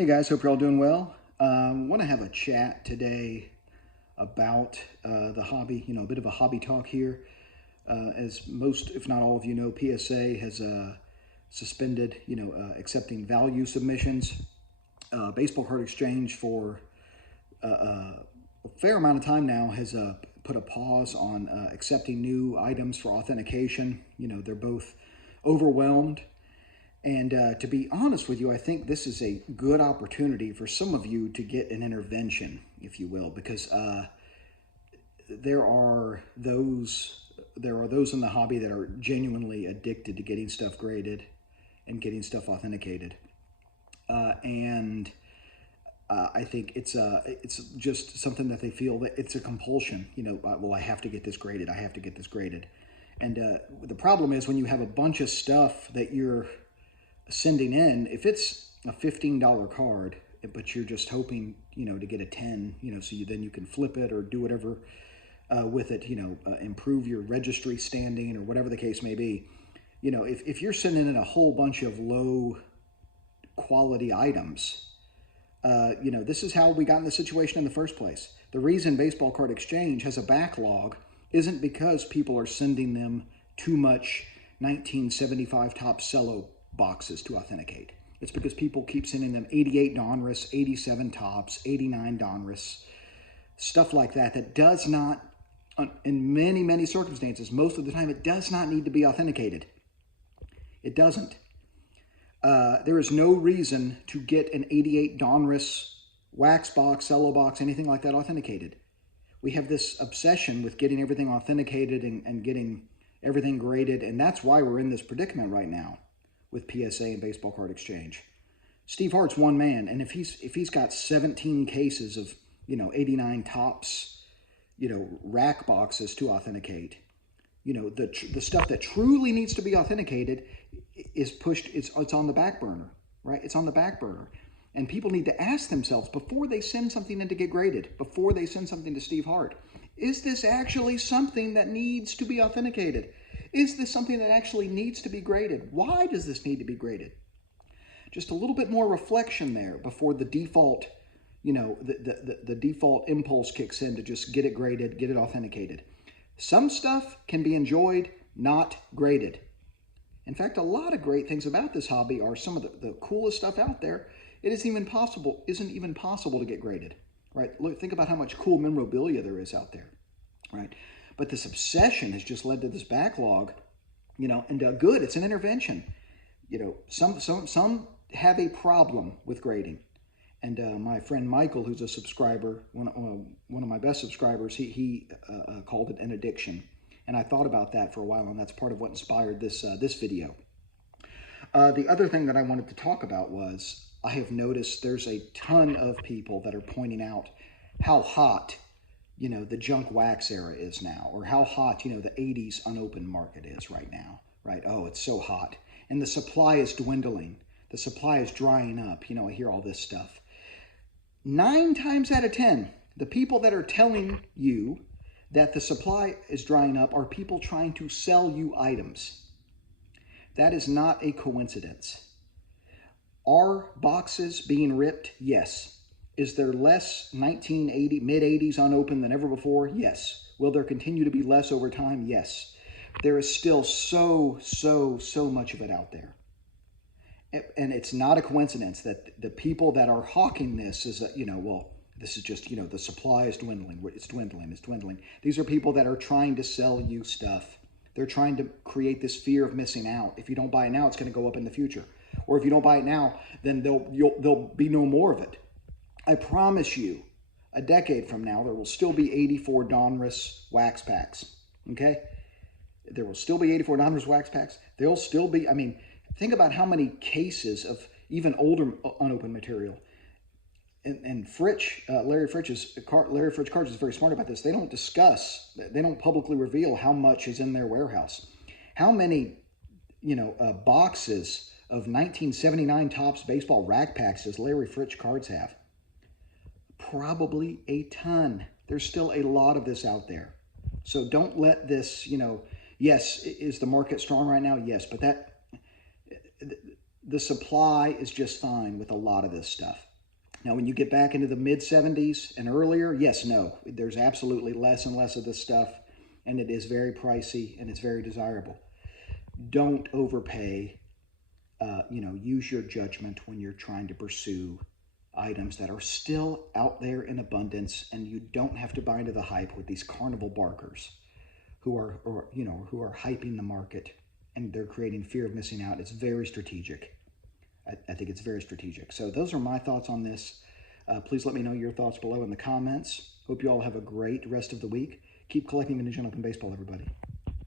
Hey guys, hope you're all doing well. Want to have a chat today about the hobby, a bit of a hobby talk here. As most, if not all of you know, PSA has suspended, accepting value submissions. Baseball Card Exchange for a fair amount of time now has put a pause on accepting new items for authentication. They're both overwhelmed. And to be honest with you, I think this is a good opportunity for some of you to get an intervention, if you will, because there are those in the hobby that are genuinely addicted to getting stuff graded and getting stuff authenticated, and I think it's just something that they feel that it's a compulsion. Well, I have to get this graded. I have to get this graded, and the problem is when you have a bunch of stuff that you're sending in, if it's a $15 card, but you're just hoping, to get a 10, so then you can flip it or do whatever with it, improve your registry standing or whatever the case may be. If you're sending in a whole bunch of low quality items, this is how we got in the situation in the first place. The reason Baseball Card Exchange has a backlog isn't because people are sending them too much 1975 top cello boxes to authenticate. It's because people keep sending them 88 Donruss, 87 tops, 89 Donruss, stuff like that, that does not, in many, many circumstances, most of the time, it does not need to be authenticated. It doesn't. There is no reason to get an 88 Donruss wax box, cello box, anything like that authenticated. We have this obsession with getting everything authenticated and getting everything graded, and that's why we're in this predicament right now with PSA and Baseball Card Exchange. Steve Hart's one man, and if he's got 17 cases of 89 tops, rack boxes to authenticate, the stuff that truly needs to be authenticated is pushed. It's on the back burner, right? It's on the back burner, and people need to ask themselves before they send something in to get graded, before they send something to Steve Hart, is this actually something that needs to be authenticated? Is this something that actually needs to be graded? Why does this need to be graded? Just a little bit more reflection there before the default, the default impulse kicks in to just get it graded, get it authenticated. Some stuff can be enjoyed, not graded. In fact, a lot of great things about this hobby are some of the coolest stuff out there. It isn't even possible to get graded, right? Look, think about how much cool memorabilia there is out there, right? But this obsession has just led to this backlog, and good, it's an intervention. Some have a problem with grading. And my friend Michael, who's a subscriber, one of my best subscribers, he called it an addiction. And I thought about that for a while, and that's part of what inspired this video. The other thing that I wanted to talk about was I have noticed there's a ton of people that are pointing out how hot the junk wax era is now, or how hot, the 80s unopened market is right now, right? Oh, it's so hot. And the supply is dwindling. The supply is drying up. I hear all this stuff. 9 times out of 10, the people that are telling you that the supply is drying up are people trying to sell you items. That is not a coincidence. Are boxes being ripped? Yes. Is there less 1980, mid-80s unopened than ever before? Yes. Will there continue to be less over time? Yes. There is still so much of it out there. And it's not a coincidence that the people that are hawking this is, this is just, the supply is dwindling. It's dwindling. These are people that are trying to sell you stuff. They're trying to create this fear of missing out. If you don't buy it now, it's going to go up in the future. Or if you don't buy it now, then there'll be no more of it. I promise you, a decade from now, there will still be 84 Donruss wax packs, okay? There will still be 84 Donruss wax packs. There'll still be, think about how many cases of even older unopened material. And Fritsch, Larry Fritsch Cards is very smart about this. They don't publicly reveal how much is in their warehouse. How many, boxes of 1979 Topps baseball rack packs does Larry Fritsch Cards have? Probably a ton. There's still a lot of this out there. So don't let this, yes, is the market strong right now? Yes, but the supply is just fine with a lot of this stuff. Now, when you get back into the mid 70s and earlier, yes, no, there's absolutely less and less of this stuff, and it is very pricey and it's very desirable. Don't overpay. Use your judgment when you're trying to pursue items that are still out there in abundance, and you don't have to buy into the hype with these carnival barkers who are hyping the market, and they're creating fear of missing out. It's very strategic. I think it's very strategic. So those are my thoughts on this. Please let me know your thoughts below in the comments. Hope you all have a great rest of the week. Keep collecting vintage and open baseball, everybody.